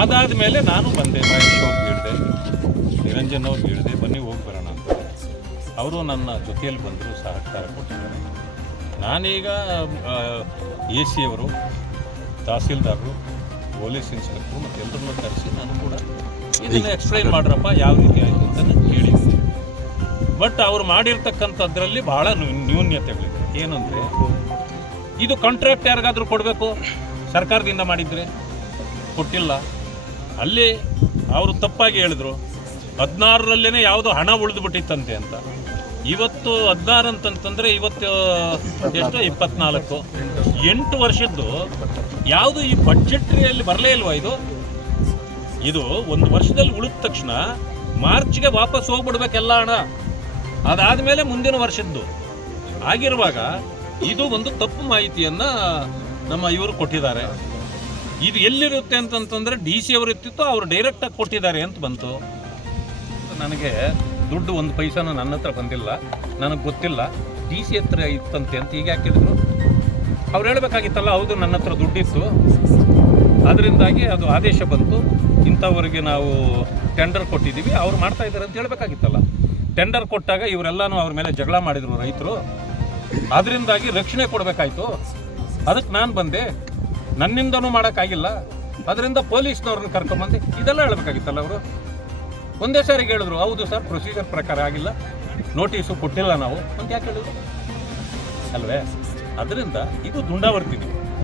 ಅದಾದ ಮೇಲೆ ನಾನು ಬಂದೆ, ಮಹೇಶ್ ಅವ್ರಿಗೆ ಹೇಳಿದೆ, ನಿರಂಜನ್ ಅವ್ರಿಗೆ ಹೇಳಿದೆ, ಬನ್ನಿ ಹೋಗಿ ಬರೋಣ ಅಂತ. ಅವರು ನನ್ನ ಜೊತೆಯಲ್ಲಿ ಬಂದರು, ಸಹಕಾರ ಕೊಟ್ಟಿದ್ದಾರೆ. ನಾನೀಗ AC ಅವರು, ತಹಸೀಲ್ದಾರರು, ಪೊಲೀಸ್ ಇನ್ಸ್ಪೆಕ್ಟ್ರು ಮತ್ತು ಎಲ್ಲರನ್ನೂ ಕರೆಸಿ ನಾನು ಕೂಡ ಇದನ್ನು ಎಕ್ಸ್ಪ್ಲೈನ್ ಮಾಡ್ರಪ್ಪ ಯಾವ ರೀತಿ ಆಯಿತು ಅಂತ ನಾನು ಕೇಳಿದ್ದೆ. ಬಟ್ ಅವ್ರು ಮಾಡಿರ್ತಕ್ಕಂಥದ್ರಲ್ಲಿ ಭಾಳ ನ್ಯೂನ್ಯತೆಗಳಿದೆ. ಏನಂದರೆ, ಇದು ಕಾಂಟ್ರಾಕ್ಟ್ ಯಾರಿಗಾದರೂ ಕೊಡಬೇಕು, ಸರ್ಕಾರದಿಂದ ಮಾಡಿದರೆ ಕೊಟ್ಟಿಲ್ಲ. ಅಲ್ಲಿ ಅವರು ತಪ್ಪಾಗಿ ಹೇಳಿದ್ರು, 16ರಲ್ಲೇ ಯಾವುದೋ ಹಣ ಉಳಿದುಬಿಟ್ಟಿತ್ತಂತೆ ಅಂತ. ಇವತ್ತು 16 ಅಂತಂತಂದರೆ ಇವತ್ತು ಎಷ್ಟು 24, 8 ವರ್ಷದ್ದು ಯಾವುದು ಈ ಬಡ್ಜೆಟ್ರಿಯಲ್ಲಿ ಬರಲೇ ಇಲ್ವಾ? ಇದು 1 ವರ್ಷದಲ್ಲಿ ಉಳಿದ ತಕ್ಷಣ ಮಾರ್ಚ್ಗೆ ವಾಪಸ್ ಹೋಗ್ಬಿಡ್ಬೇಕೆಲ್ಲ ಹಣ. ಅದಾದಮೇಲೆ ಮುಂದಿನ ವರ್ಷದ್ದು ಆಗಿರುವಾಗ ಇದು ಒಂದು ತಪ್ಪು ಮಾಹಿತಿಯನ್ನು ನಮ್ಮ ಇವರು ಕೊಟ್ಟಿದ್ದಾರೆ. ಇದು ಎಲ್ಲಿರುತ್ತೆ ಅಂತಂತಂದರೆ DC ಅವರು ಇರ್ತಿತ್ತು, ಅವರು ಡೈರೆಕ್ಟಾಗಿ ಕೊಟ್ಟಿದ್ದಾರೆ ಅಂತ ಬಂತು. ನನಗೆ ದುಡ್ಡು 1 ಪೈಸಾನು ನನ್ನ ಹತ್ರ ಬಂದಿಲ್ಲ, ನನಗೆ ಗೊತ್ತಿಲ್ಲ. DC ಹತ್ರ ಇತ್ತಂತೆ ಅಂತ ಈಗ ಹಾಕಿದ್ರು. ಅವ್ರು ಹೇಳಬೇಕಾಗಿತ್ತಲ್ಲ, ಹೌದು ನನ್ನ ಹತ್ರ ದುಡ್ಡಿತ್ತು, ಅದರಿಂದಾಗಿ ಅದು ಆದೇಶ ಬಂತು, ಇಂಥವ್ರಿಗೆ ನಾವು ಟೆಂಡರ್ ಕೊಟ್ಟಿದ್ದೀವಿ, ಅವ್ರು ಮಾಡ್ತಾ ಇದ್ದಾರೆ ಅಂತ ಹೇಳಬೇಕಾಗಿತ್ತಲ್ಲ. ಟೆಂಡರ್ ಕೊಟ್ಟಾಗ ಇವರೆಲ್ಲನೂ ಅವ್ರ ಮೇಲೆ ಜಗಳ ಮಾಡಿದರು ರೈತರು, ಅದರಿಂದಾಗಿ ರಕ್ಷಣೆ ಕೊಡಬೇಕಾಯ್ತು. ಅದಕ್ಕೆ ನಾನು ಬಂದೆ, ನನ್ನಿಂದನೂ ಮಾಡೋಕ್ಕಾಗಿಲ್ಲ, ಅದರಿಂದ ಪೊಲೀಸ್ನವ್ರನ್ನ ಕರ್ಕೊಂಬಂದು ಇದೆಲ್ಲ ಹೇಳಬೇಕಾಗಿತ್ತಲ್ಲ. ಅವರು ಒಂದೇ ಸಾರಿಗೆ ಹೇಳಿದ್ರು, ಹೌದು ಸರ್ ಪ್ರೊಸೀಜರ್ ಪ್ರಕಾರ ಆಗಿಲ್ಲ, ನೋಟಿಸು ಕೊಟ್ಟಿಲ್ಲ ನಾವು ಅಂತ ಯಾಕೆ ಹೇಳಿದ್ರು ಅಲ್ವೇ? ಅದರಿಂದ ಇದು ದುಂಡಾವರ್ತಿದೆ.